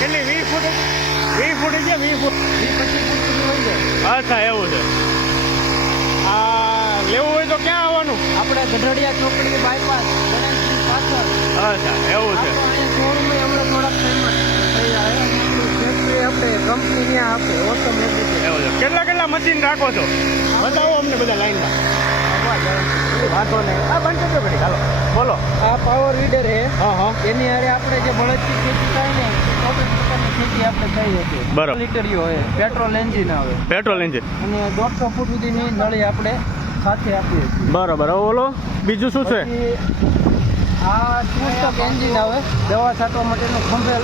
કેટલી 20 ફૂટ 20 ફૂટ છે 20 ફૂટ 20-25 ફૂટ સુધી હોય જાય. અચ્છા એવું છે. આ લેવું હોય તો ક્યાં આવવાનું? આપણે ગઢડિયા ચોકડી બાયપાસ ગણેશની પાછળ. અચ્છા એવું છે. અહીંયા શોરૂમ હમણાં થોડાક ટાઈમમાં થઈ જાય. ફેક્ટરી આપણે કંપની ત્યાં આપે ઓછો મેગી. એવું છે. કેટલા મશીન રાખો છો? બતાવો અમને બધા લાઈનમાં. વાંધો નહીં. આ બંધ કરજો ઘડી. હાલો બોલો. આ પાવર રીડર છે. હા. એની હારે આપણે જે બળદથી ખેતી થાય ને 24 પ્રકારની ખેતી આપણે થઈ શકીએ. બરાબર. લીટરીઓ હોય પેટ્રોલ એન્જિન આવે પેટ્રોલ એન્જિન. અને 150 ફૂટ સુધીની નળી આપણે સાથે આપીએ છીએ. બરાબર. હવે બોલો બીજું શું છે? પછી આ 2 સ્ટોક એન્જિન આવે દવા છાંટવા માટેનું ખંભેલ